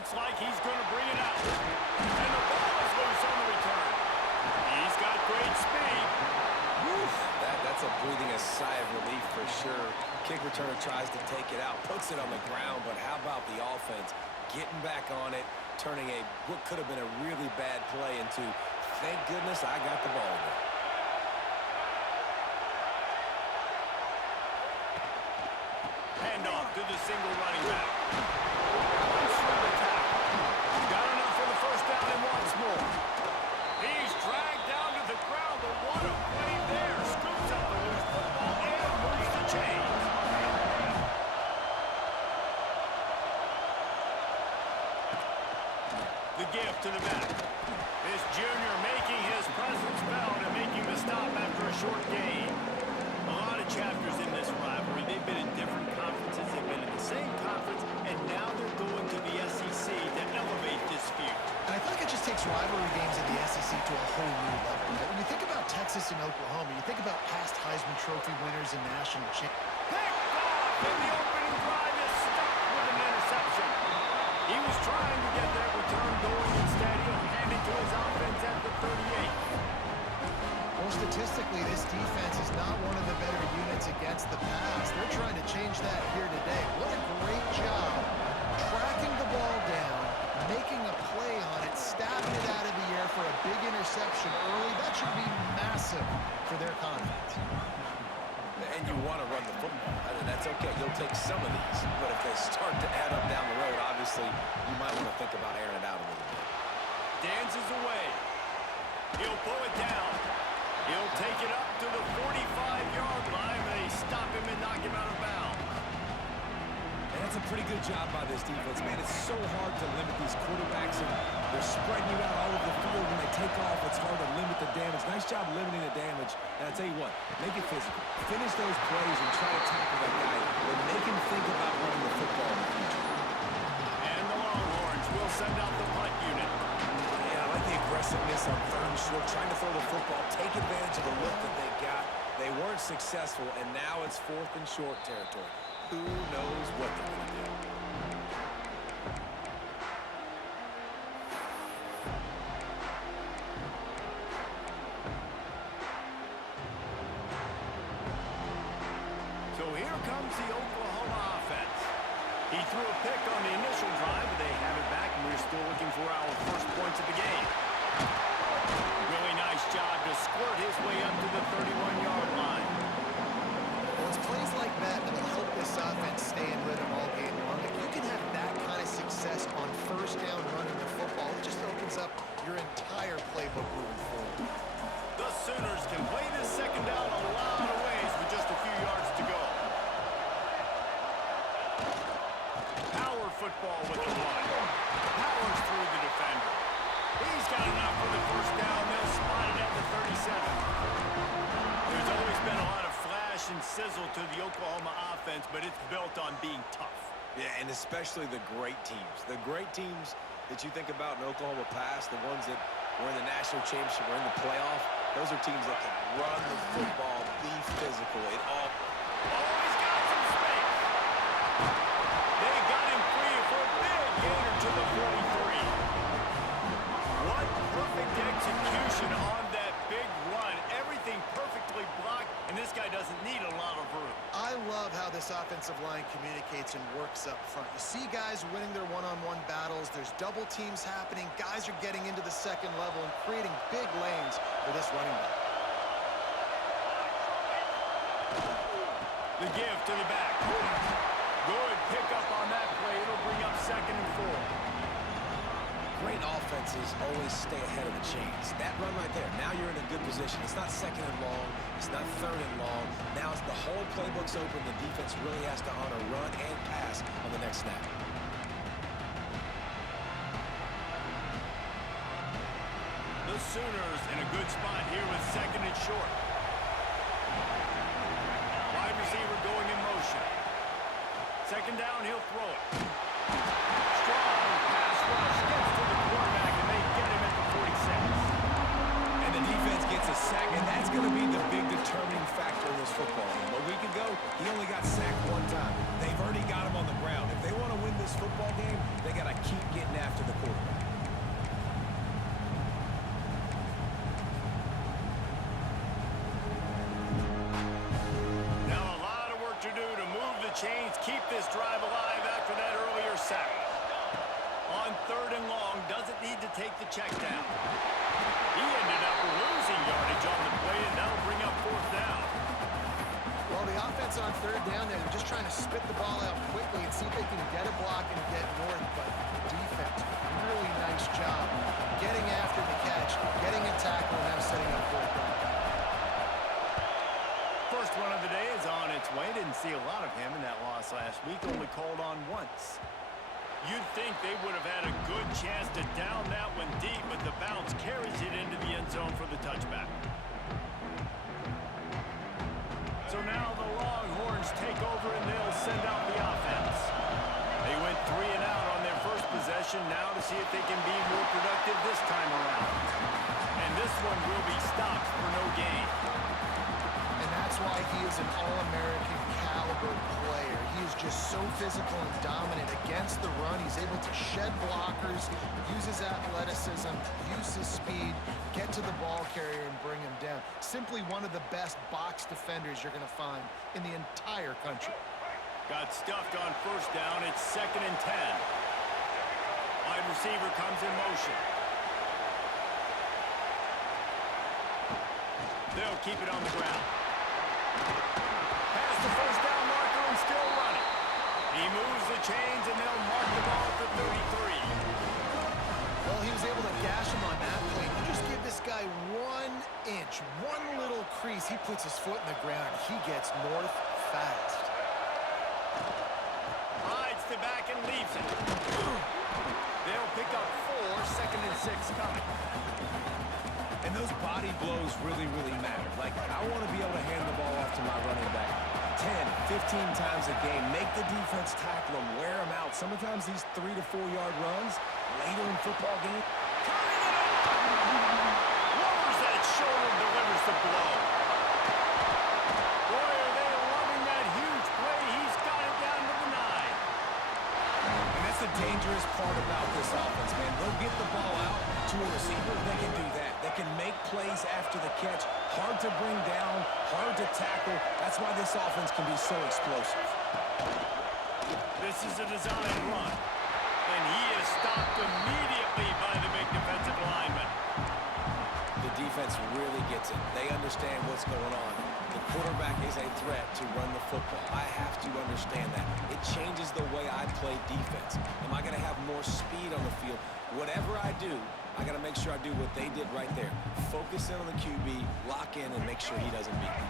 Looks like he's going to bring it out. And the ball is loose on the return. He's got great speed. Whew, that's a breathing sigh of relief for sure. Kick returner tries to take it out, puts it on the ground, but how about the offense getting back on it, turning what could have been a really bad play into, thank goodness I got the ball there. Handoff to the single running back. Runs through the tackle. Got enough for the first down and wants more. He's dragged down to the ground, but what a play there. Scoops up the loose football and moves the chains. The give to the back. This junior making his presence felt and making the stop after a short gain. A lot of chapters in this rivalry. They've been in different conferences. They've been in the same conference, and now they're going to the SEC to elevate this feud. And I feel like it just takes rivalry games in the SEC to a whole new level. When you think about Texas and Oklahoma, you think about past Heisman Trophy winners and national champions. Picked off, and the opening drive is stopped with an interception. He was trying to get that return going. Instead, he'll hand it to his offense at the 38. Well, statistically, this defense is not one of the better units against the pass. They're trying to change that here today. What a great job tracking the ball down, making a play on it, stabbing it out of the air for a big interception early. That should be massive for their confidence. And you want to run the football. I mean, that's okay. You'll take some of these. But if they start to add up down the road, obviously, you might want to think about airing it out a little bit. Dances away. He'll pull it down. He'll take it up to the 45-yard line. They stop him and knock him out of bounds. And that's a pretty good job by this defense. Man, it's so hard to limit these quarterbacks, and they're spreading you out all over the field. When they take off, it's hard to limit the damage. Nice job limiting the damage. And I tell you what, make it physical. Finish those plays and try to tackle that guy and make him think about running the football in the future. And the Longhorns will send out the punt unit. Yeah, I like the aggressiveness on third and short, trying to throw the football, take advantage of the look that they got. They weren't successful, and now it's fourth and short territory. Who knows what they're going to do? So here comes the Oklahoma offense. He threw a pick on the initial drive, but they have it back, and we're still looking for our first points of the game. Really nice job to squirt his way up to the 31-yard line. Well, it's plays like that that'll help this offense stay in rhythm all game long. If you can have that kind of success on first down running the football, it just opens up your entire playbook moving forward. The Sooners can play this second down a lot of ways with just a few yards to go. Power football with the run. Powers through the defender. He's got enough for the first down. They'll spot it at the 37. There's always been a lot of flash and sizzle to the Oklahoma offense, but it's built on being tough. Yeah, and especially the great teams. The great teams that you think about in Oklahoma past, the ones that were in the national championship or in the playoff, those are teams that can run the football, be physical. It all... Oh, he's got some space. They got him free for a big gainer to the 43. What perfect execution on that big run. Everything perfectly blocked, and this guy doesn't need a lot of room. I love how this offensive line communicates and works up front. You see guys winning their one-on-one battles. There's double teams happening. Guys are getting into the second level and creating big lanes for this running back. The give to the back. Good pickup on that play. It'll bring up second and 4. Great offenses always stay ahead of the chains. That run right there, now you're in a good position. It's not second and long. It's not third and long. Now it's the whole playbook's open. The defense really has to honor run and pass on the next snap. The Sooners in a good spot here with second and short. Wide receiver going in motion. Second down, he'll throw it. Strong pass rush gets to the quarterback, and they get him at the 46. And the defense gets a sack, and that's going to be the big determining factor in this football game. A week ago, he only got sacked one time. They've already got him on the ground. If they want to win this football game, they got to keep getting 3rd and long, doesn't need to take the check down. He ended up losing yardage on the play, and that'll bring up 4th down. Well, the offense on 3rd down there, they're just trying to spit the ball out quickly and see if they can get a block and get north. But the defense, really nice job getting after the catch, getting a tackle, and now setting up 4th down. First one of the day is on its way. Didn't see a lot of him in that loss last week. Only called on once. You'd think they would have had a good chance to down that one deep, but the bounce carries it into the end zone for the touchback. So now the Longhorns take over and they'll send out the offense. They went 3 and out on their first possession, now to see if they can be more productive this time around. And this one will be stopped for no gain. And that's why he is an All-American caliber player. He is just so physical and dominant against the run. He's able to shed blockers, use his athleticism, use his speed, get to the ball carrier and bring him down. Simply one of the best box defenders you're going to find in the entire country. Got stuffed on 1st down. It's 2nd and 10. Wide receiver comes in motion. They'll keep it on the ground. Past the 1st down marker and still running. He moves the chains and they'll mark the ball at the 33. Well, he was able to gash him on that play. You just give this guy 1 inch, one little crease. He puts his foot in the ground. He gets north fast. Hides the back and leaves it. They'll pick up 4, 2nd and 6 coming. And those body blows really, really matter. Like, I want to be able to hand the ball off to my running back 10, 15 times a game. Make the defense tackle him, wear him out. Sometimes these 3 to 4 yard runs later in football game. Turning it up! Lowers that shoulder, delivers the blow. Boy, are they loving that huge play. He's got it down to the 9. And that's the dangerous part about this offense, man. They'll get the ball out to a receiver. They can do that. They can make plays after the catch. Hard to bring down, hard to tackle. That's why this offense can be so explosive. This is a designed run. And he is stopped immediately by the big defensive lineman. The defense really gets it. They understand what's going on. The quarterback is a threat to run the football. I have to understand that. It changes the way I play defense. Am I going to have more speed on the field? Whatever I do, I got to make sure I do what they did right there. Focus in on the QB, lock in, and make sure he doesn't beat me.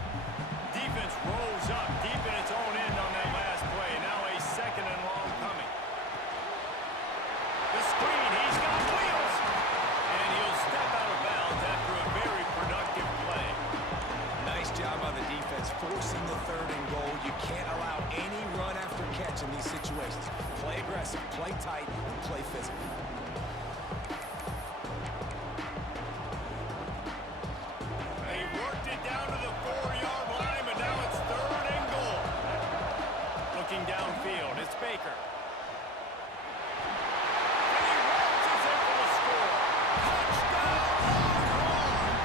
Defense rolls up deep in its own end on that last play. Now a 2nd and long coming. The screen, he's got wheels. And he'll step out of bounds after a very productive play. Nice job by the defense, forcing the 3rd and goal. You can't allow any run after catch in these situations. Play aggressive, play tight, and play physical. They worked it down to the 4-yard line, but now it's 3rd and goal. Looking downfield, it's Baker. And he launches it for the score. Touchdown, Longhorns!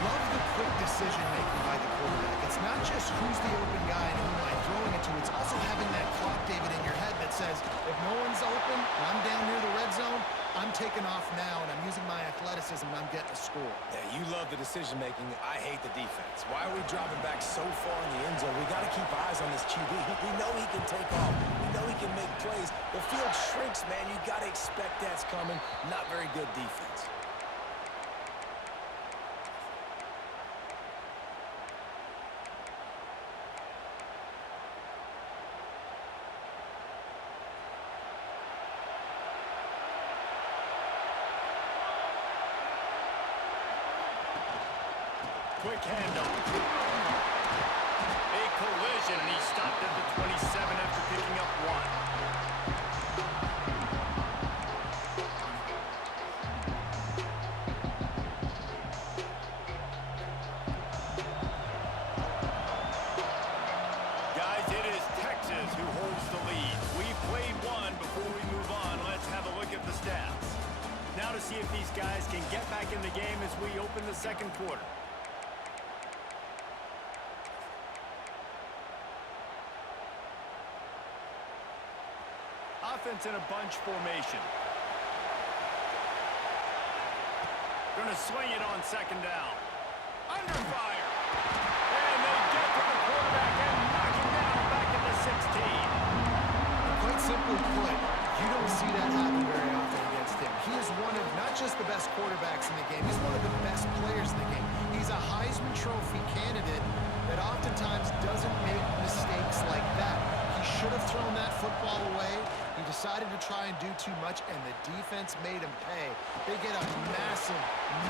Love the quick decision-making by the quarterback. It's not just who's the open guy and who am I throwing it to. It's also having that clock, David, in your head that says, if no one's open, I'm down near the red zone, I'm taking off now, and I'm using my athleticism, and I'm getting a score. Yeah, you love the decision-making. I hate the defense. Why are we dropping back so far in the end zone? We got to keep eyes on this QB. We know he can take off. We know he can make plays. The field shrinks, man. You got to expect that's coming. Not very good defense. Quick handoff. A collision, and he stopped at the 27 after picking up 1. Guys, it is Texas who holds the lead. We've played one. Before we move on, let's have a look at the stats. Now to see if these guys can get back in the game as we open the 2nd quarter. defense in a bunch formation. Gonna swing it on second down. Under fire. And they get to the quarterback and knock him down back at the 16. Quite simply put, you don't see that happen very often against him. He is one of not just the best quarterbacks in the game, he's one of the best players in the game. He's a Heisman Trophy candidate that oftentimes doesn't make mistakes like that. He should have thrown that football away. He decided to try and do too much, and the defense made him pay. They get a massive,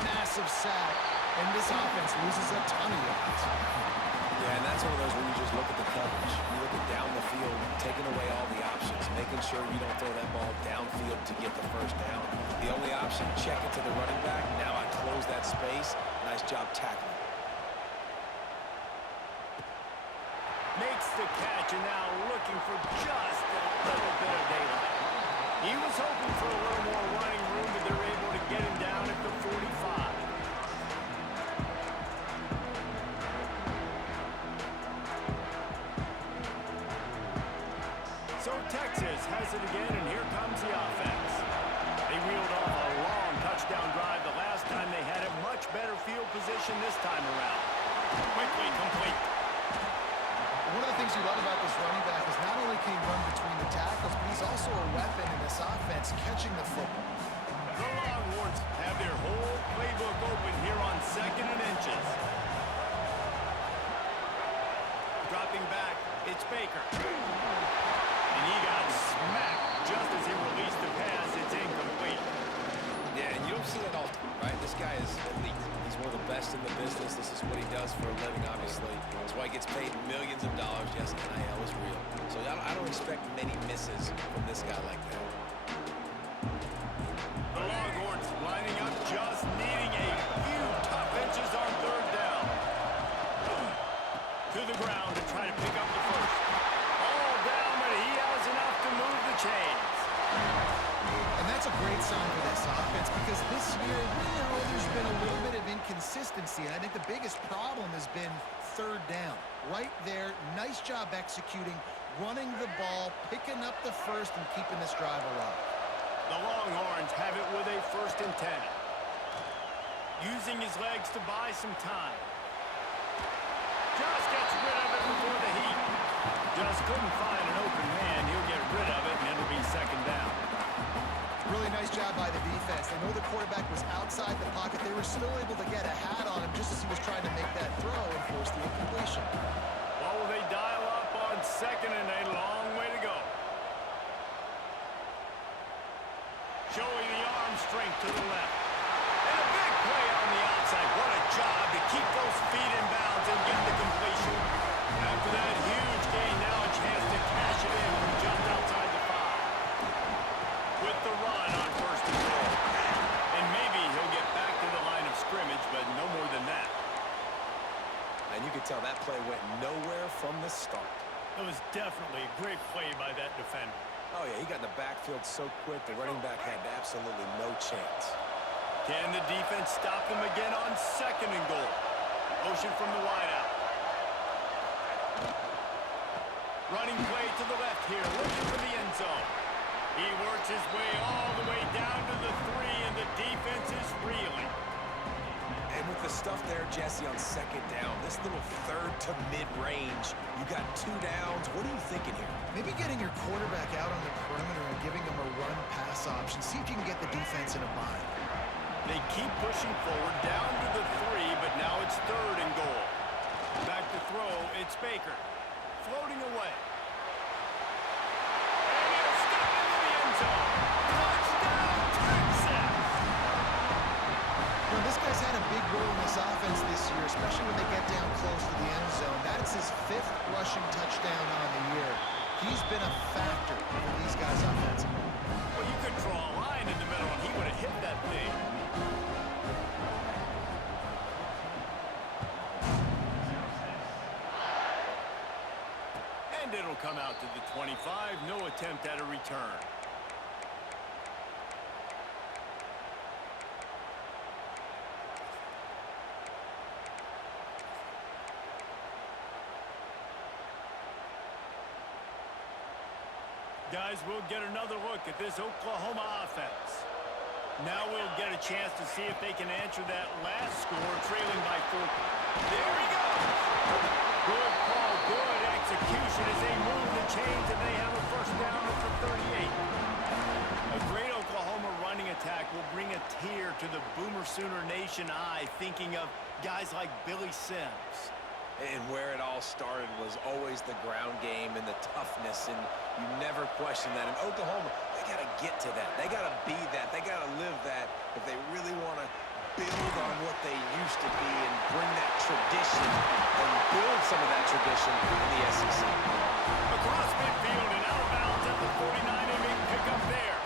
massive sack, and this offense loses a ton of yards. Yeah, and that's one of those where you just look at the coverage. You look at down the field, taking away all the options, making sure you don't throw that ball downfield to get the first down. The only option, check it to the running back. Now I close that space. Nice job tackling. Makes the catch, and now looking for just a little bit of daylight. He was hoping for a little more running room, but they're able to get him down at the 45. So Texas has it again, and here comes the offense. They reeled off a long touchdown drive the last time. They had a much better field position this time around. Quickly complete. One of the things you love about this running back is not only can he run between the tackles, but he's also a weapon in this offense catching the football. The Longhorns have their whole playbook open here on 2nd and inches. Dropping back, it's Baker. And he got smacked just as he released the pass. It's incomplete. Yeah, and you don't see that often, right? This guy is elite. He's one of the best in the business. This is what he does for a living, obviously. That's why he gets paid millions of dollars. Yes, NIL is real. So I don't expect many misses from this guy like that. The Longhorns lining up, just needing a few tough inches on 3rd down. To the ground to try to pick up the first. All down, but he has enough to move the chains. And that's a great sign for this offense because this year, there's been a little bit of inconsistency. And I think the biggest problem has been 3rd down. Right there, nice job executing, running the ball, picking up the first, and keeping this drive alive. The Longhorns have it with a 1st and 10. Using his legs to buy some time. Just gets rid of it before the heat. Just couldn't find an open man. He'll get rid of it, and it'll be 2nd down. Really nice job by the defense. They know the quarterback was outside the pocket. They were still able to get a hat on him just as he was trying to make that throw and force the incompletion. Well, they dial up on 2nd and a long way to go. Showing the arm strength to the left. And a big play on the outside. What a job to keep those feet in bounds and get the completion. After that huge gain, now a chance to cash it in from just outside the 5. With the run on 1st and goal. And maybe he'll get back to the line of scrimmage, but no more than that. And you can tell that play went nowhere from the start. It was definitely a great play by that defender. Oh, yeah, he got in the backfield so quick, the running back had absolutely no chance. Can the defense stop him again on 2nd and goal? Motion from the wideout. Running play to the left here, looking for the end zone. He works his way all the way down to the 3, and the defense is reeling. And with the stuff there, Jesse, on 2nd down, this little 3rd to mid-range, you got 2 downs. What are you thinking here? Maybe getting your quarterback out on the perimeter and giving him a run-pass option. See if you can get the defense in a bind. They keep pushing forward down to the 3, but now it's 3rd and goal. Back to throw, it's Baker. Floating away. And he'll step into the end zone. Touchdown, Texas! This guy's had a big role in this offense this year, especially when they get down close to the end zone. That's his 5th rushing touchdown on the year. He's been a factor for these guys offensively. Well, you could draw a line in the middle, and he would have hit that thing. And it'll come out to the 25. No attempt at a return. Guys, we'll get another look at this Oklahoma offense. Now we'll get a chance to see if they can answer that last score, trailing by 4. There he goes! Good call, good execution as they move the chains, and they have a first down for 38. A great Oklahoma running attack will bring a tear to the Boomer Sooner Nation eye, thinking of guys like Billy Sims. And where it all started was always the ground game and the toughness, and you never question that. In Oklahoma, they got to get to that. They got to be that. They got to live that if they really want to build on what they used to be and bring that tradition and build some of that tradition in the SEC. Across midfield and out of bounds at the 49, a big pickup there.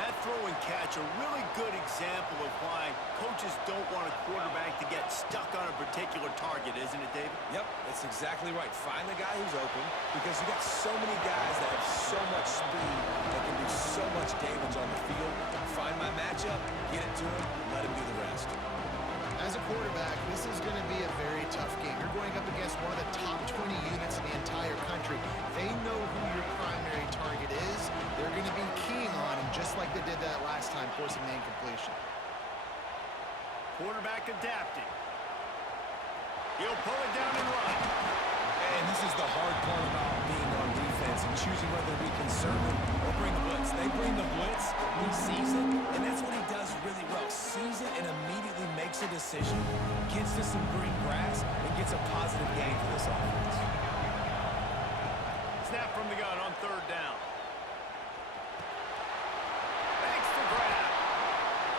That throw and catch, a really good example of why coaches don't want a quarterback to get stuck on a particular target, isn't it, David? Yep, that's exactly right. Find the guy who's open, because you got so many guys that have so much speed that can do so much damage on the field. Find my matchup, get it to him, let him do the rest. As a quarterback, this is going to be a very tough game. You're going up against one of the top 20 units in the entire country. They know who your primary target is. They're going to be keying on him, just like they did that last time, forcing the incompletion. Quarterback adapting. He'll pull it down and run. And this is the hard part about being on defense and choosing whether to be conservative or bring the blitz. They bring the blitz, he sees it, and that's what he does really well. Sees it and immediately makes a decision, gets to some green grass, and gets a positive gain for this offense. Snap from the gun on third down. Thanks to grab.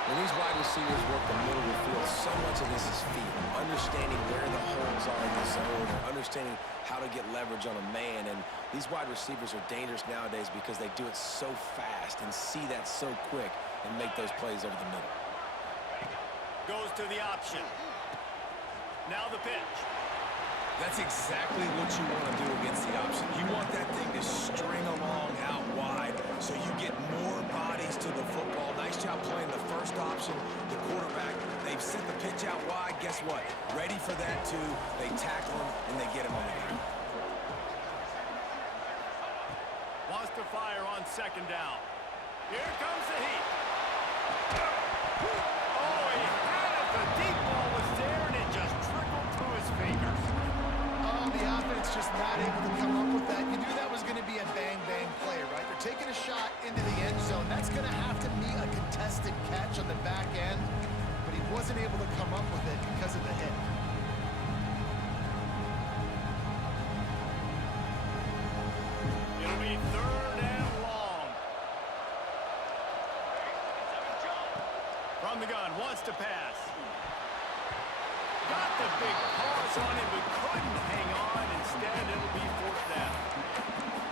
When these wide receivers work the middle of the field, so much of this is feel. Understanding where the holes are in the zone, or understanding how to get leverage on a man. And these wide receivers are dangerous nowadays because they do it so fast and see that so quick and make those plays over the middle. Goes to the option. Now the pitch. That's exactly what you want to do against the option. You want that thing to string along out wide so you get more bodies to the football. Nice job playing the first option. The quarterback, they've sent the pitch out wide. Guess what? Ready for that too. They tackle him and they get him on the ground. Wants to fire on second down. Here comes the heat. Oh, he had it. The deep ball was there, and it just trickled through his fingers. Oh, the offense just not able to come up with that. You knew that was going to be a bang-bang play, right? You're taking a shot into the end zone. That's going to have to be a contested catch on the back end, but he wasn't able to come up with it because of the hit. It'll be third and long. From the gun, wants to pass. Got the big pause on him, but couldn't hang on. Instead, it'll be fourth down.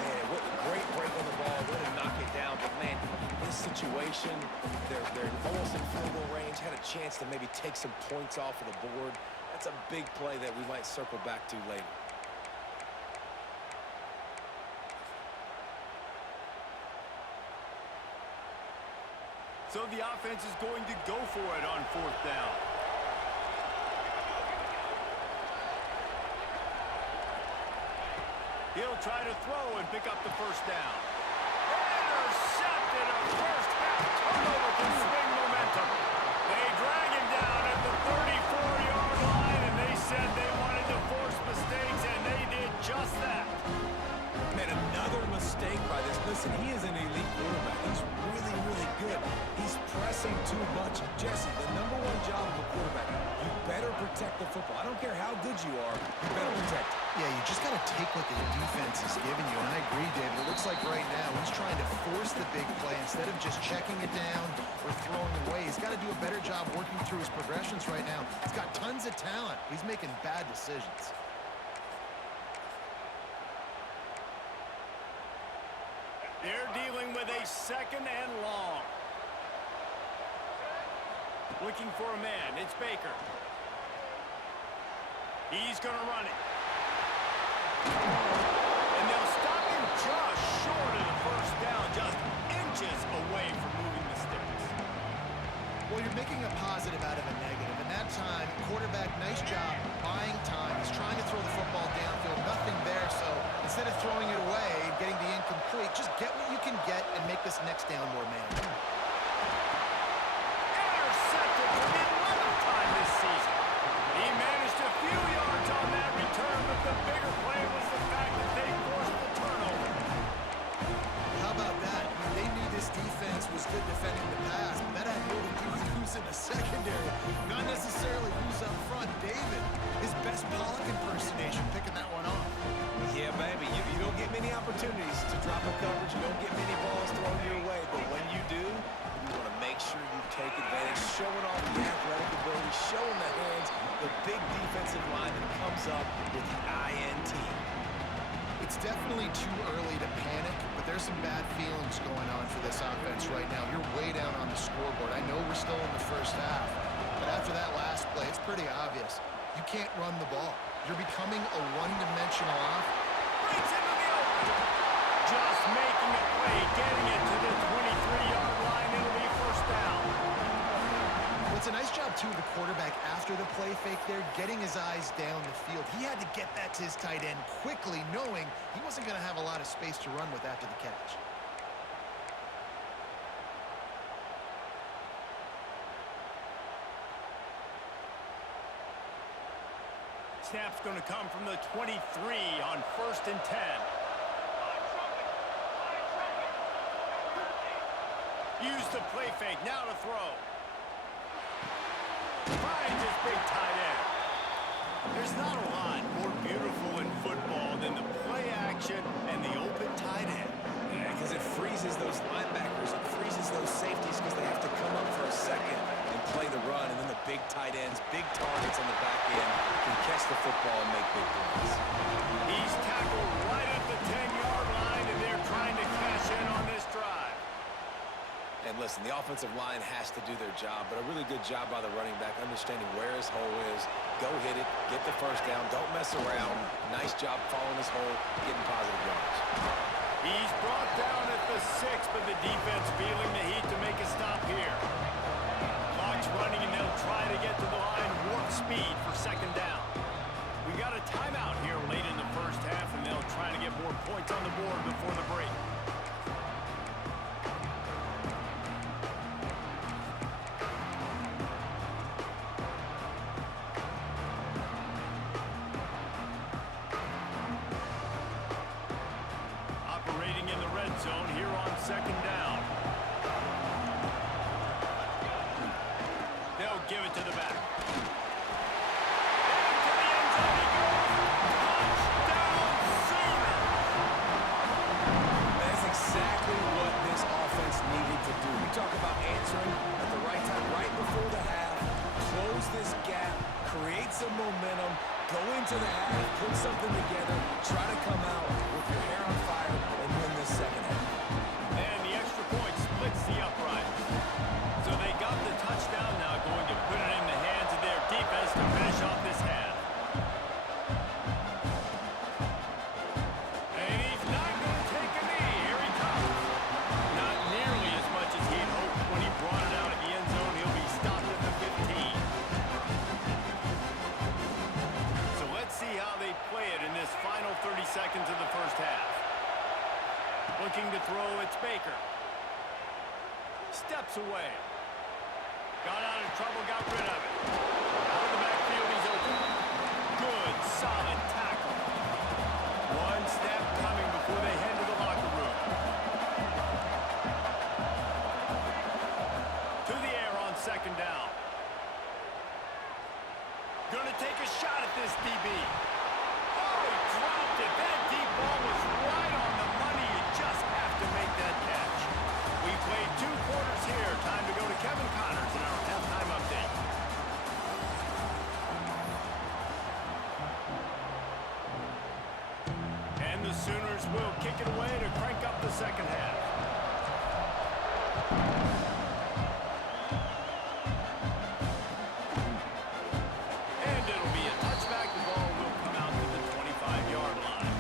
Man, what a great break on the ball. Way to knock it down. But, man, this situation, they're almost in field goal range. Had a chance to maybe take some points off of the board. That's a big play that we might circle back to later. So the offense is going to go for it on fourth down. He'll try to throw and pick up the first down. Intercepted. A first half turnover can swing momentum. They drag him down at the 34-yard line, and they said they wanted to force mistakes, and they did just that. Man, another mistake by this. Listen, he is an elite quarterback. He's really, really good. He's pressing too much. Jesse, the number one job of a quarterback, you better protect the football. I don't care how good you are, you better protect it. Yeah, you just got to take what the defense is giving you, and I agree, David. It looks like right now he's trying to force the big play instead of just checking it down or throwing away. He's got to do a better job working through his progressions right now. He's got tons of talent. He's making bad decisions. They're dealing with a second and long. Looking for a man. It's Baker. He's going to run it. And they'll stop him just short of the first down, just inches away from moving the sticks. Well, you're making a positive out of a negative. And that time, quarterback, nice job buying time. He's trying to throw the football downfield. Nothing there, so instead of throwing it away and getting the incomplete, just get what you can get and make this next down more manageable. Intercepted for the 11th time this season. He managed a few yards on that return, but the bigger play was the fact that they forced the turnover. How about that? I mean, they knew this defense was good defending the pass, but that had more to do with who's in the secondary, not necessarily who's up front. David, his best Pollock impersonation, picking that one off. Yeah, baby, you don't get many opportunities to drop a coverage. You don't get many balls thrown your way, but when you do, you want to make sure you take advantage, showing off the athletic ability, showing the hands, the big defensive line that comes up with the INT. It's definitely too early to panic, but there's some bad feelings going on for this offense right now. You're way down on the scoreboard. I know we're still in the first half, but after that last play, it's pretty obvious. You can't run the ball. You're becoming a one-dimensional offense. Brings into the open. Just making a play, getting it to the 23-yard line. It'll be first down. Well, it's a nice job, too, of the quarterback after the play fake there, getting his eyes down the field. He had to get that to his tight end quickly, knowing he wasn't going to have a lot of space to run with after the catch. Snap's going to come from the 23 on 1st and 10. Use the play fake, now to throw. Finds his big tight end. There's not a lot more beautiful in football than the play action and the open tight end. Yeah, because it freezes those linebackers. It freezes those safeties because they have to come up for a second and play the run. And then the big tight ends, big targets on the back end can catch the football and make big plays. He's tackled right at the 10-yard line, and they're trying to cash in on this drive. And listen, the offensive line has to do their job, but a really good job by the running back, understanding where his hole is. Go hit it, get the first down, don't mess around. Nice job following his hole, getting positive yards. He's brought down at the 6, but the defense feeling the heat to make a stop here. Clock's running, and they'll try to get to the line, warp speed for second down. We got a timeout here late in the first half, and they'll try to get more points on the board before the break. Operating in the red zone here on second down. They'll give it to the back. Into the end zone he goes. Touchdown, Sooners! That's exactly what this offense needed to do. We talk about answering at the right time, right before the half, close this gap, create some momentum, go into the half, put something together, try to come out with your hair on fire and win this second half. And the extra point splits the upright. So they got the touchdown, now going to put it in the hands of their defense to finish off this half. And he's not going to take a knee. Here he comes. Not nearly as much as he'd hoped when he brought it out of the end zone. He'll be stopped at the 15. So let's see how they play it in this final 30 seconds of the first half. Looking to throw, it's Baker. Steps away. Got out of trouble, got rid of it. Out of the backfield, he's open. Good, solid tackle. One snap coming before they head to the locker room. To the air on second down. Gonna take a shot at this DB. Oh, he dropped it. That deep ball was right on the money. You just have to make that catch. We played 2 quarters here. Time to go to Kevin Connors in our halftime update. And the Sooners will kick it away to crank up the second half. And it'll be a touchback. The ball will come out to the 25-yard line.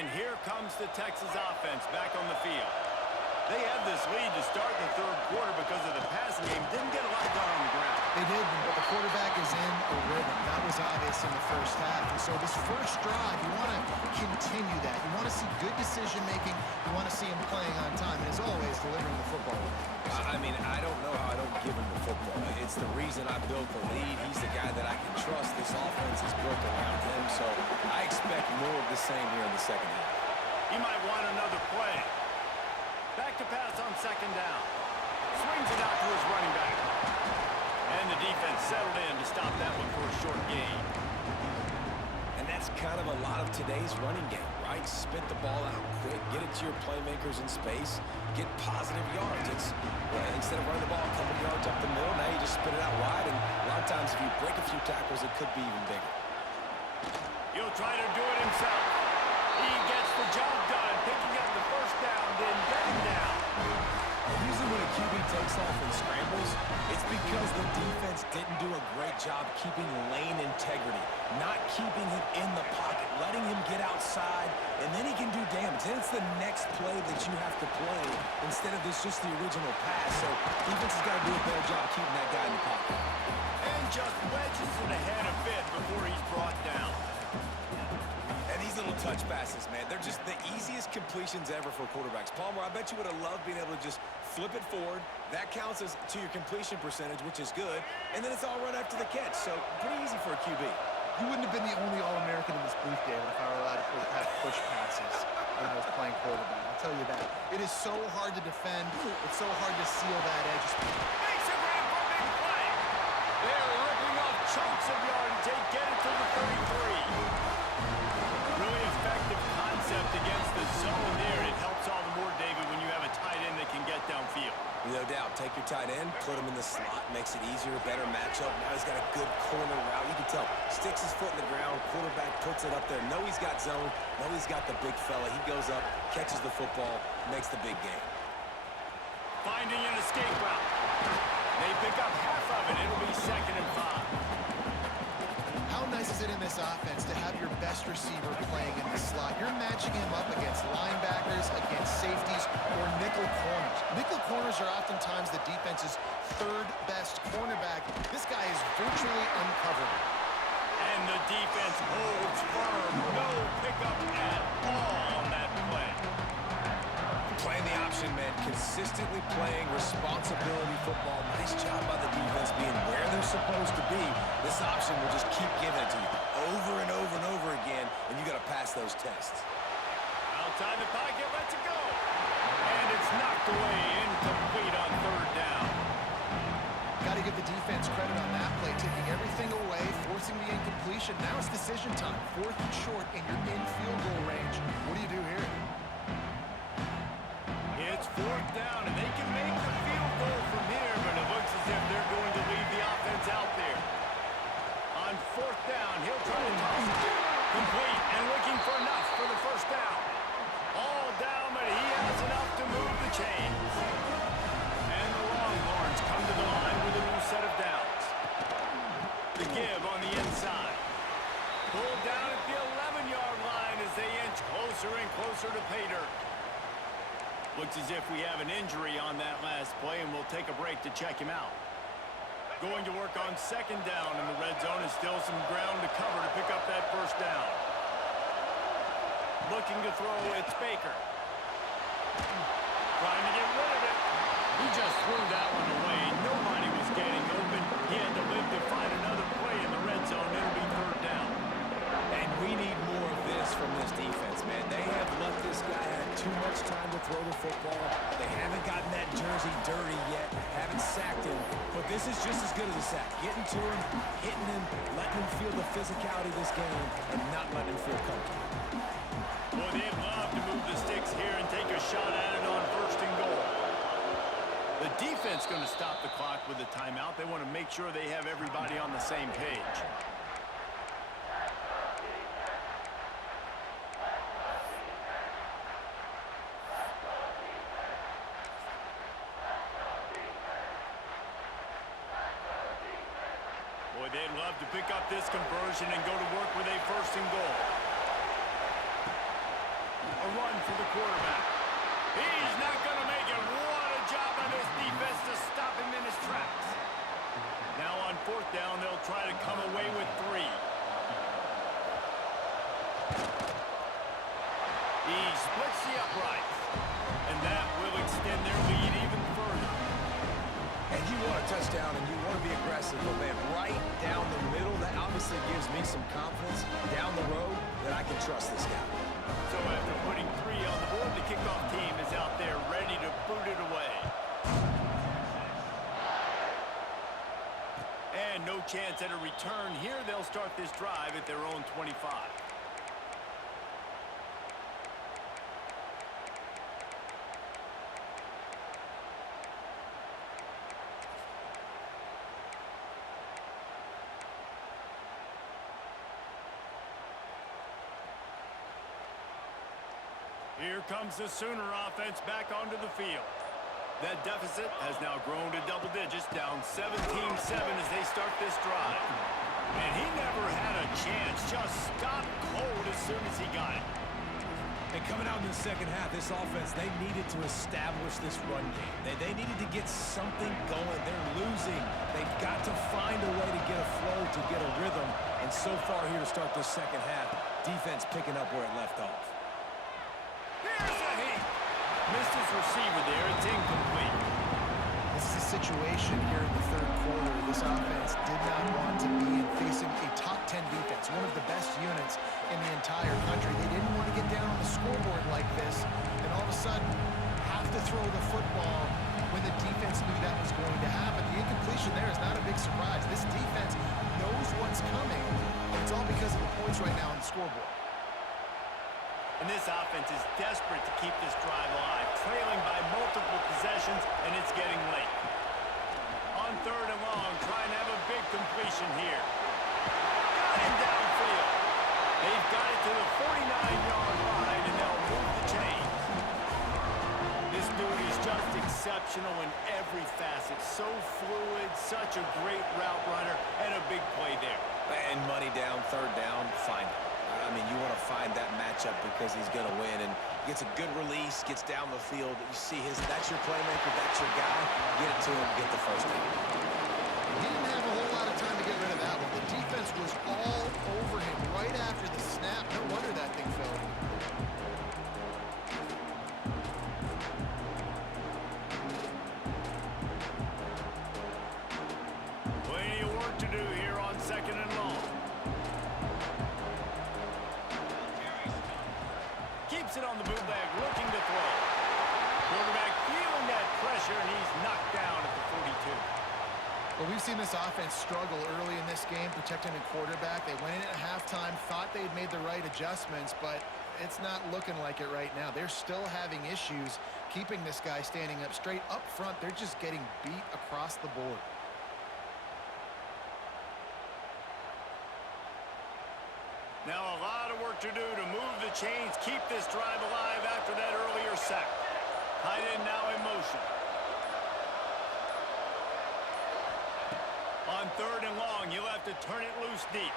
And here comes the Texas offense back on the field. They had this lead to start the third quarter because of the passing game. Didn't get a lot done on the ground. They did, but the quarterback is in a rhythm. That was obvious in the first half. And so this first drive, you want to continue that. You want to see good decision-making. You want to see him playing on time. And as always, delivering the football. I mean, I don't know how I don't give him the football. It's the reason I built the lead. He's the guy that I can trust. This offense is built around him. So I expect more of the same here in the second half. He might want another play. Back to pass on second down. Swings it out to his running back. And the defense settled in to stop that one for a short gain. And that's kind of a lot of today's running game, right? Spit the ball out quick, get it to your playmakers in space, get positive yards. Instead of running the ball a couple yards up the middle, now you just spit it out wide, and a lot of times if you break a few tackles, it could be even bigger. He'll try to do it himself. He gets the job done, picking up the first down, then getting down. Usually when a QB takes off and scrambles, it's because the defense didn't do a great job keeping lane integrity, not keeping him in the pocket, letting him get outside, and then he can do damage. Then it's the next play that you have to play instead of this just the original pass. So defense has got to do a better job keeping that guy in the pocket. And just wedges it ahead a bit before he's brought down. And these little touch passes, man, they're just the easiest completions ever for quarterbacks. Palmer, I bet you would have loved being able to just flip it forward. That counts as to your completion percentage, which is good. And then it's all run after the catch. So pretty easy for a QB. You wouldn't have been the only All-American in this booth, David, if I were allowed to have push passes when I was playing quarterback. I'll tell you that. It is so hard to defend. It's so hard to seal that edge. Makes a grab for a big play. They're ripping off chunks of yardage. They get it to the 33. Really effective concept against the zone there. It helps all the more, David, when you have a tight end that can get downfield. No doubt. Take your tight end, put him in the slot, makes it easier, better matchup. Now he's got a good corner route. You can tell. Sticks his foot in the ground. Quarterback puts it up there. Know he's got zone. Know he's got the big fella. He goes up, catches the football, makes the big game. Finding an escape route. They pick up half of it. It'll be 2nd and 5. How nice is it in this offense to have your best receiver playing in the slot? You're matching him up against linebackers, against safeties, or nickel corners. Nickel corners are oftentimes the defense's third best cornerback. This guy is virtually uncoverable. And the defense holds firm. No pickup at all on that play. Playing the option, man. Consistently playing responsibility football. Nice job by the defense being where they're supposed to be. This option will just keep giving it to you over and over and over again, and you got to pass those tests. Outside the pocket, lets it go. And it's knocked away, incomplete on 3rd down. Got to give the defense credit on that play, taking everything away, forcing the incompletion. Now it's decision time. 4th and short, and you're in field goal range. What do you do here? It's 4th down, and they can make the field goal from here, but it looks as if they're going to leave the offense out there. On 4th down, he'll try to toss it. Complete and looking for enough for the 1st down. All down, but he has enough to move the chains. And the Longhorns come to the line with a new set of downs. The give on the inside. Pulled down at the 11-yard line as they inch closer and closer to pay dirt. Looks as if we have an injury on that last play, and we'll take a break to check him out. Going to work on 2nd down in the red zone is still some ground to cover to pick up that 1st down. Looking to throw, it's Baker. Trying to get rid of it. He just threw that one away. Nobody was getting open. He had to live to find another play in the red zone. It'll be 3rd down. And we need more of this from this defense, man. They have let this guy have too much time to throw the football. They haven't gotten that jersey dirty yet, haven't sacked him. But this is just as good as a sack. Getting to him, hitting him, letting him feel the physicality of this game, and not letting him feel comfortable. Boy, they'd love to move the sticks here and take a shot at it on 1st and goal. The defense going to stop the clock with a timeout. They want to make sure they have everybody on the same page. Boy, they'd love to pick up this conversion and go to work with a 1st and goal. A run for the quarterback. He's not going to make it. by this defense to stop him in his tracks. Now on fourth down, they'll try to come away with 3. He splits the uprights, and that will extend their lead even further. And you want a touchdown and you want to be aggressive, but man, right down the middle, that obviously gives me some confidence down the road that I can trust this guy. So after putting 3 on the board, the kickoff team is out there ready to boot it away. And no chance at a return here. They'll start this drive at their own 25. Here comes the Sooner offense back onto the field. That deficit has now grown to double digits, down 17-7 as they start this drive. And he never had a chance, just stopped cold as soon as he got it. And coming out in the second half, this offense, they needed to establish this run game. They needed to get something going. They're losing. They've got to find a way to get a flow, to get a rhythm. And so far here to start this second half, defense picking up where it left off. Here's a hit. Missed his receiver there. It's incomplete. This is a situation here in the third quarter. This offense did not want to be in facing a top 10 defense, one of the best units in the entire country. They didn't want to get down on the scoreboard like this and all of a sudden have to throw the football when the defense knew that was going to happen. The incompletion there is not a big surprise. This defense knows what's coming, and it's all because of the points right now on the scoreboard. And this offense is desperate to keep this drive alive, trailing by multiple possessions, and it's getting late. On third and long, trying to have a big completion here. Got him downfield. They've got it to the 49-yard line, and they'll move the chains. This dude is just exceptional in every facet. So fluid, such a great route runner, and a big play there. And money down, third down, find it. I mean, you want to find that matchup because he's going to win, and gets a good release, gets down the field. You see that's your playmaker, that's your guy. Get it to him, get the first down. He didn't have a whole lot of time to get rid of that one. The defense was all over him right after the snap. No wonder that thing fell. Plenty of work to do here on second and long. Keeps it on the bootleg, looking to throw. Quarterback feeling that pressure, and he's knocked down at the 42. Well, we've seen this offense struggle early in this game, protecting the quarterback. They went in at halftime, thought they'd made the right adjustments, but it's not looking like it right now. They're still having issues keeping this guy standing up straight. Up front, they're just getting beat across the board. Now a lot of work to do to move the chains, keep this drive alive after that earlier sack. Tight end now in motion. On third and long, you'll have to turn it loose deep.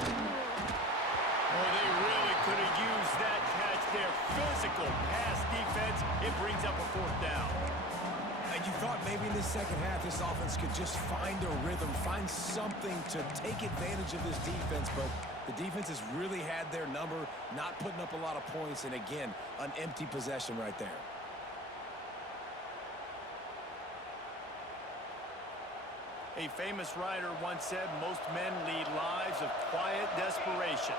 Oh, they really could have used that catch there. Physical pass defense. It brings up a fourth down. And you thought maybe in this second half this offense could just find a rhythm, find something to take advantage of this defense, but the defense has really had their number, not putting up a lot of points, and again, an empty possession right there. A famous writer once said, most men lead lives of quiet desperation.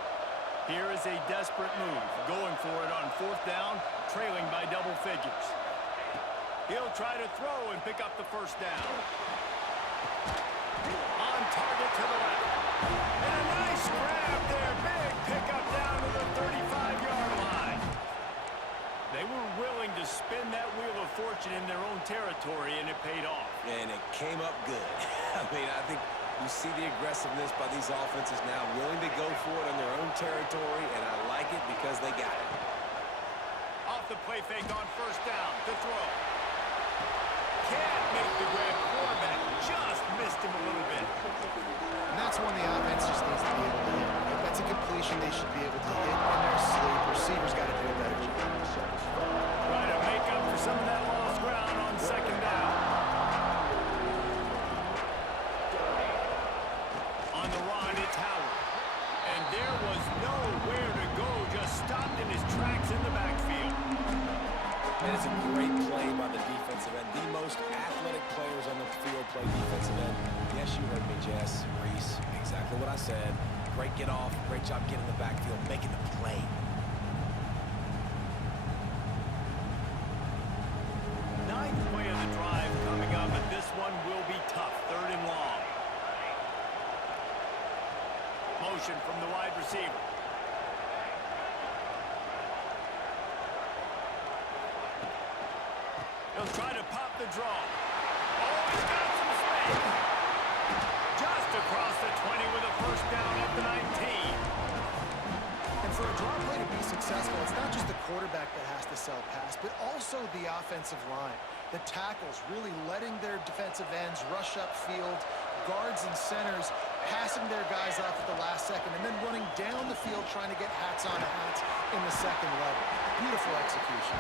Here is a desperate move, going for it on fourth down, trailing by double figures. He'll try to throw and pick up the first down. On target to the left. And a nice grab there. Big pickup down to the 35-yard line. They were willing to spin that wheel of fortune in their own territory, and it paid off. And it came up good. I mean, I think you see the aggressiveness by these offenses now, willing to go for it in their own territory, and I like it because they got it. Off the play fake on first down to throw. Can't make the grab. Quarterback just missed him a little bit. And that's one the offense just needs to be able to hit. If that's a completion they should be able to hit in their sleep. Receivers got to do a better job. Try to make up for some of that lost ground. down on second down. On the run, it's Howard. And there was nowhere to go, just stopped in his tracks in the backfield. And it's a great play by the defensive end. The most athletic players on the field play defensive end. Yes, you heard me, Jess, Reese. Exactly what I said. Great get off. Great job getting in the backfield, making the play. Ninth play of the drive coming up, and this one will be tough. Third and long. Motion from the wide receiver. He'll try to pop the draw. Oh, he's got some space. Just across the 20 with a first down at the 19. And for a draw play to be successful, it's not just the quarterback that has to sell pass, but also the offensive line. The tackles really letting their defensive ends rush upfield, guards and centers passing their guys off at the last second, and then running down the field trying to get hats on hats in the second level. Beautiful execution.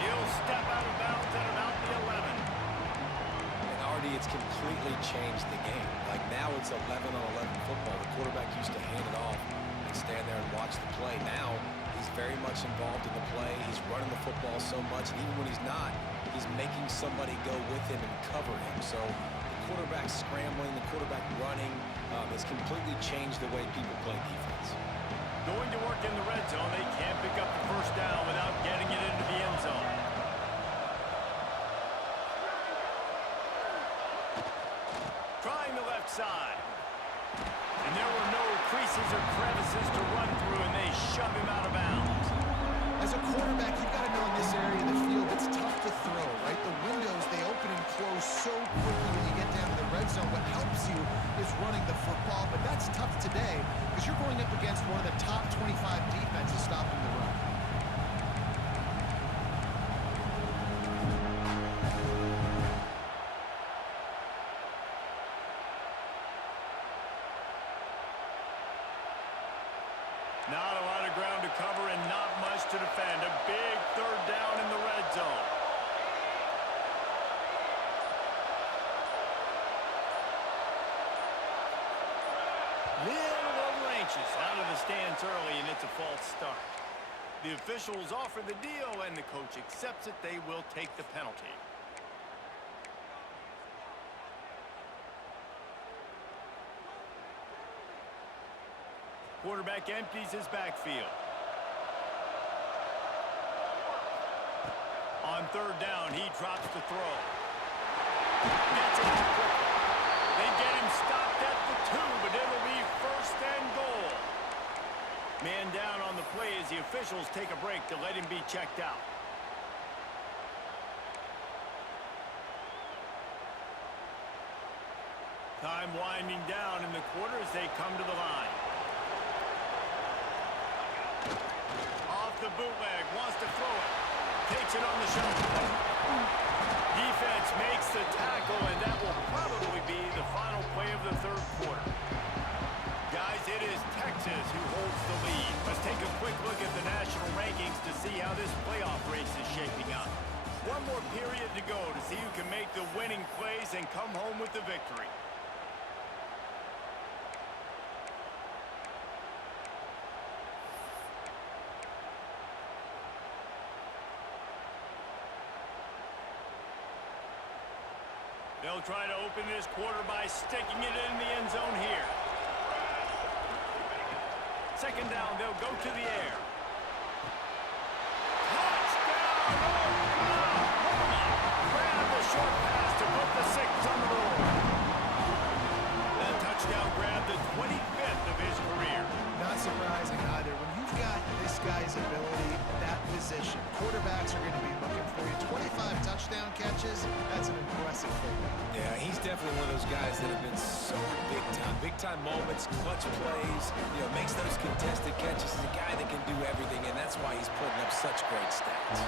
He'll step out of bounds at about the 11. And already it's completely changed the game. Like now it's 11-on-11 football. The quarterback used to hand it off and stand there and watch the play. Now he's very much involved in the play. He's running the football so much, and even when he's not, he's making somebody go with him and cover him. So the quarterback scrambling, the quarterback running has completely changed the way people play defense. Going to work in the red zone. They can't pick up the first down without getting it into the end zone. Trying the left side. And there were no creases or crevices to run through, and they shove him out of bounds. As a quarterback, you've got to know in this area of the field, it's tough to throw, right? The windows, they open and close so quickly when you get down to the red zone. What helps you is running the football, but that's tough today because you're going up against one of the top 25 defenses stopping the run. Not a lot of ground to cover and not much to defend. A big third down in the red zone. Little over anxious out of the stands early, and it's a false start. The officials offer the deal, and the coach accepts it. They will take the penalty. Quarterback empties his backfield. On third down, he drops the throw. Gets it out quickly. They get him stopped at the 2, but it'll be first and goal. Man down on the play as the officials take a break to let him be checked out. Time winding down in the quarter as they come to the line. Off the bootleg, wants to throw it. Takes it on the shoulder. Defense makes the tackle, and that will probably be the final play of the third quarter. Guys, it is Texas who holds the lead. Let's take a quick look at the national rankings to see how this playoff race is shaping up. One more period to go to see who can make the winning plays and come home with the victory. They'll try to open this quarter by sticking it in the end zone here. Second down, they'll go to the air. Touchdown! Grab the short pass to put the 6 on the board. That touchdown grabbed the 25th of his career. Not surprising either. When you've got this guy's ability at that position, quarterbacks are going to be looking for you. 25 touchdown catches, that's an impressive figure. Yeah, he's definitely one of those guys that have been so big time. Big time moments, clutch plays, makes those contested catches. He's a guy that can do everything, and that's why he's putting up such great stats.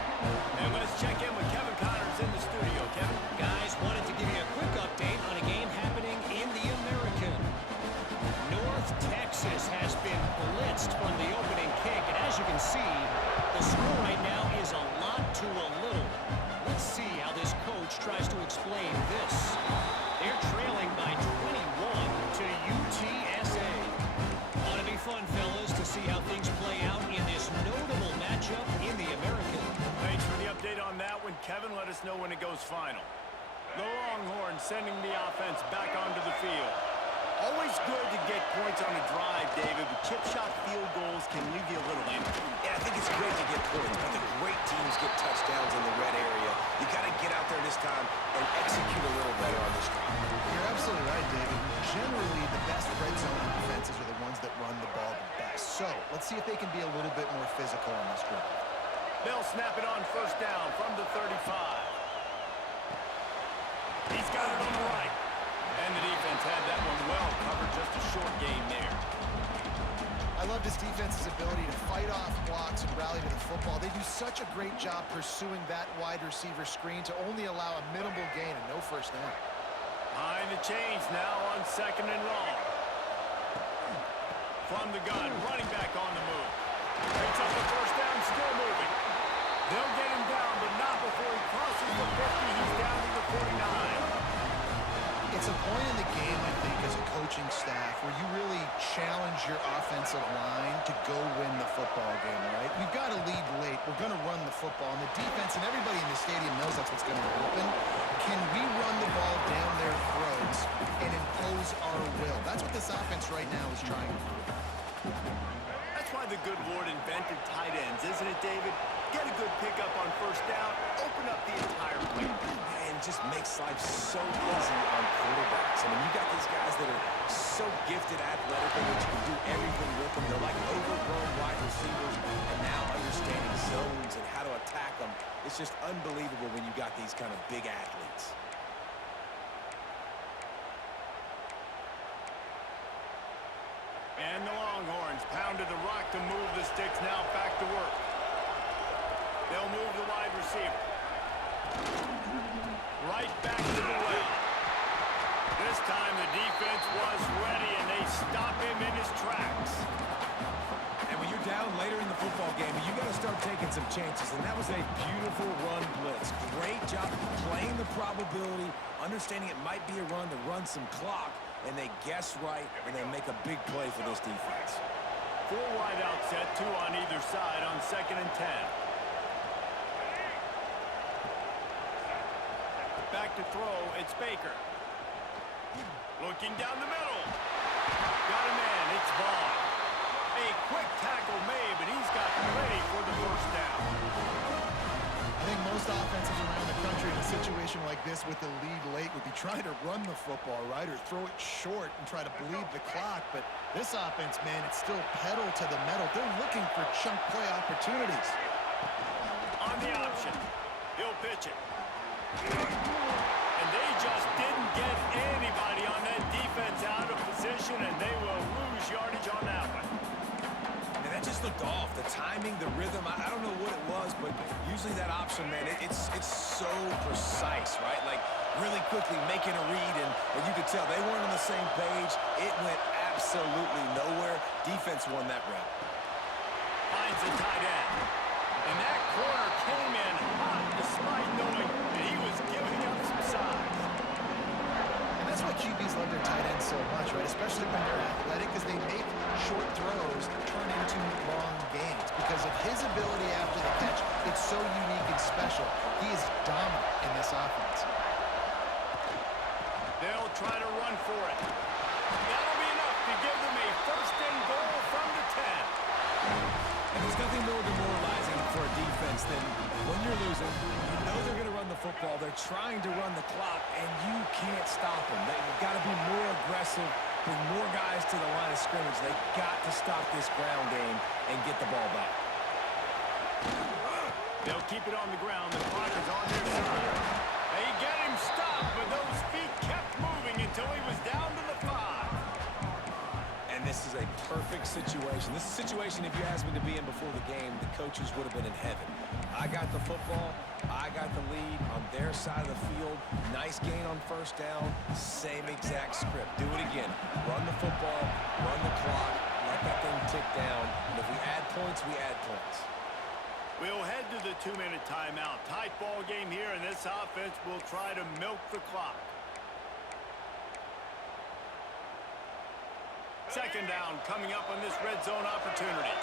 And let's check in with Kevin Connors in the studio. Kevin? Guys, wanted to give you a quick update on a game happening in the American. North Texas has been blitzed from the opening kick, and as you can see, the score right now is a lot to a little. Let's see how this sending the offense back onto the field. Always good to get points on a drive, David, but chip shot field goals can leave you a little empty. Yeah, I think it's great to get points, but the great teams get touchdowns in the red area. You got to get out there this time and execute a little better on this drive. You're absolutely right, David. Generally, the best red zone offenses are the ones that run the ball the best. So, let's see if they can be a little bit more physical on this drive. They'll snap it on first down from the 35. He's got it on the right. And the defense had that one well covered, just a short game there. I love this defense's ability to fight off blocks and rally to the football. They do such a great job pursuing that wide receiver screen to only allow a minimal gain and no first down. Behind the chains now on second and long. From the gun, running back on the move. Picks up the first down, still moving. They'll get him down, but not before he crosses the 50. He's down to the 49. It's a point in the game, I think, as a coaching staff where you really challenge your offensive line to go win the football game, right? We've got to lead late. We're going to run the football. And the defense and everybody in the stadium knows that's what's going to happen. Can we run the ball down their throats and impose our will? That's what this offense right now is trying to do. That's why the good Lord invented tight ends, isn't it, David? Get a good pickup on first down, open up the entire play. And it just makes life so easy on quarterbacks. I mean, you got these guys that are so gifted athletically that you can do everything with them. They're like overgrown wide receivers, and now understanding zones and how to attack them. It's just unbelievable when you got these kind of big athletes. And the Longhorns pounded the rock to move the sticks, now back to work. They'll move the wide receiver. Right back to the well. This time the defense was ready, and they stop him in his tracks. And when you're down later in the football game, you got to start taking some chances, and that was a beautiful run blitz. Great job playing the probability, understanding it might be a run to run some clock, and they guess right, and they make a big play for this defense. 4 wide out set, 2 on either side on second and 10. Back to throw, it's Baker. Looking down the middle. Got him in, it's Vaughn. A quick tackle made, but he's got ready for the first down. I think most offenses around the country in a situation like this with the lead late would be trying to run the football, right, or throw it short and try to bleed the clock. But this offense, man, it's still pedal to the metal. They're looking for chunk play opportunities. On the option, he'll pitch it. And they just didn't get anybody on that defense out of position, and they will lose yardage on that one. And that just looked off. The timing, the rhythm, I don't know what it was, but usually that option, man, it's so precise, right? Like really quickly making a read, and you could tell they weren't on the same page. It went absolutely nowhere. Defense won that round. Finds the tight end. And that corner came in hot despite knowing that he was giving up some size. And that's why QBs love their tight ends so much, right? Especially when they're athletic, because they make short throws turn into long gains. Because of his ability after the catch, it's so unique and special. He is dominant in this offense. They'll try to run for it. That'll be enough to give them a first and goal from the 10. And there's nothing more demoralizing for a defense than when you're losing, you know they're going to run the football, they're trying to run the clock, and you can't stop them. You've got to be more aggressive, bring more guys to the line of scrimmage. They've got to stop this ground game and get the ball back. They'll keep it on the ground. The clock is on their side. They get him stopped, but those feet kept moving until he was down to the 5. And this is a perfect situation. This is a situation, if you asked me to be in before the game, the coaches would have been in heaven. I got the football. I got the lead on their side of the field. Nice gain on first down. Same exact script. Do it again. Run the football, run the clock, let that thing tick down. And if we add points, we add points. We'll head to the 2-minute timeout. Tight ball game here, and this offense will try to milk the clock. Second down coming up on this red zone opportunity.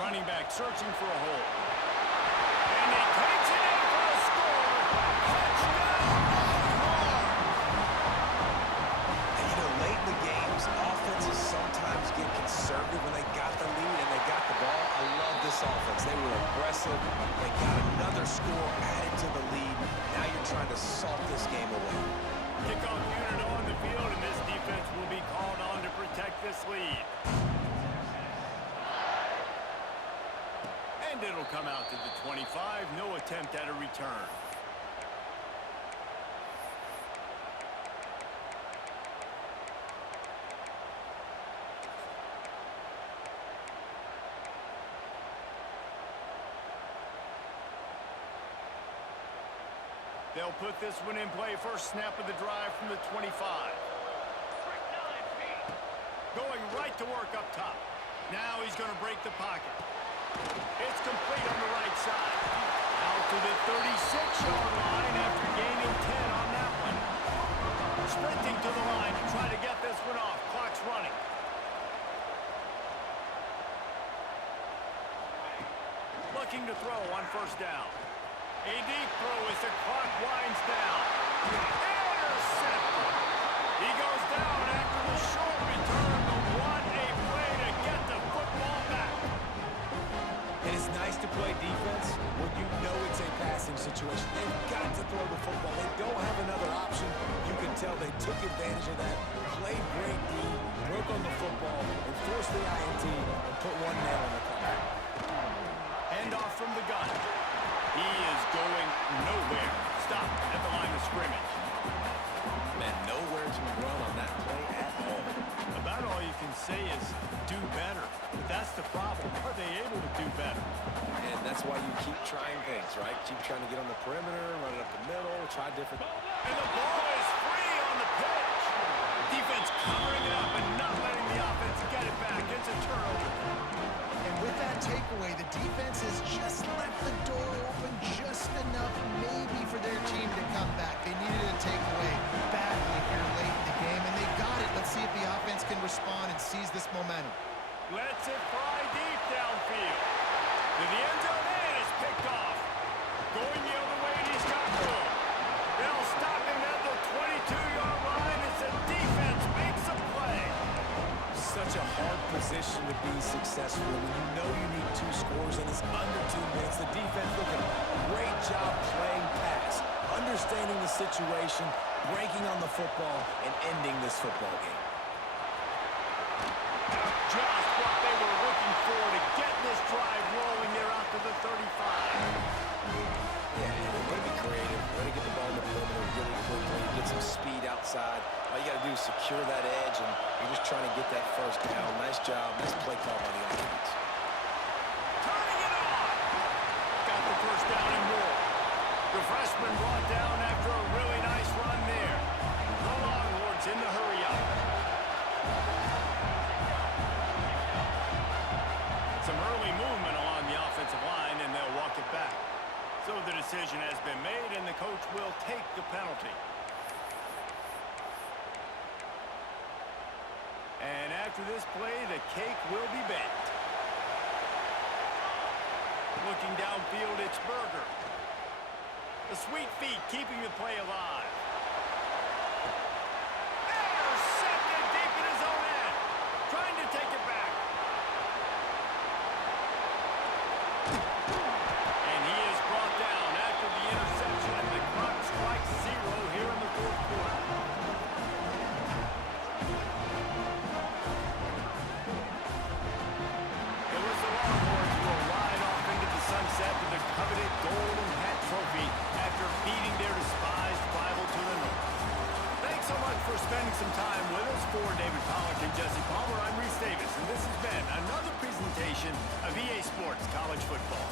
Running back searching for a hole. he takes it in for a score. Touchdown, Longhorns! And, you know, late in the games, offenses sometimes get conservative when they got the lead and they got the ball. I love this offense. They were aggressive. They got another score added to the lead. Now you're trying to salt this game away. Kickoff unit on the field, and this defense will be called on to protect this lead. And it'll come out to the 25. No attempt at a return. They'll put this one in play. First snap of the drive from the 25. Going right to work up top. Now he's going to break the pocket. It's complete on the right side. Out to the 36-yard line after gaining 10 on that one. Sprinting to the line to try to get this one off. Clock's running. Looking to throw on first down. A deep throw as the clock winds down. Intercepted. He goes down after the short return, but what a play to get the football back. And it's nice to play defense when you know it's a passing situation. They've got to throw the football. They don't have another option. You can tell they took advantage of that, played great D, broke on the football, and forced the INT and put one nail in the coffin. Handoff from the gun. He is going nowhere. Stop at the line of scrimmage. Man, nowhere to run on that play at all. About all you can say is do better. But that's the problem. Are they able to do better? And that's why you keep trying things, right? Keep trying to get on the perimeter, run it up the middle, try different. And the ball is free on the pitch. Defense covering it up and not letting the offense get it back. It's a turnover. And with that takeaway, the defense has just left the door open just enough maybe for their team to come back. They needed a takeaway badly here late in the game, and they got it. Let's see if the offense can respond and seize this momentum. Lets it fly deep downfield. To the end zone, and it's picked off. Going the other way, and he's got room. They'll stop him at the 22-yard line as the defense makes a play. Such a hard position to be successful when you know you need 2 scores and it's under 2 minutes. The defense looking great job playing pass, understanding the situation, breaking on the football, and ending this football game. Just what they were looking for to get this drive rolling. They're out to the 35. Yeah, way to be creative, way to get the ball in the perimeter really quickly, get some speed outside. All you got to do is secure that edge, and you're just trying to get that first down. Nice job. Nice play call by the offense. Turning it on. Got the first down and more. The freshman brought down after a really nice run there. The Longhorns in the hurry up. Some early movement along the offensive line, and they'll walk it back. So the decision has been made, and the coach will take the penalty. And after this play, the cake will be baked. Looking downfield, it's Berger. The sweet feet keeping the play alive. Intercepted deep in his own end. Trying to take it back. And he is brought down after the interception, and the clock strikes 0 here in the fourth quarter. It was the Longhorns who will ride off into the sunset with the coveted golden hat trophy after beating their despised rival to the north. Thanks so much for spending some time with us. For David Pollack and Jesse Palmer, I'm Reese Davis, and this has been another presentation of EA Sports College Football.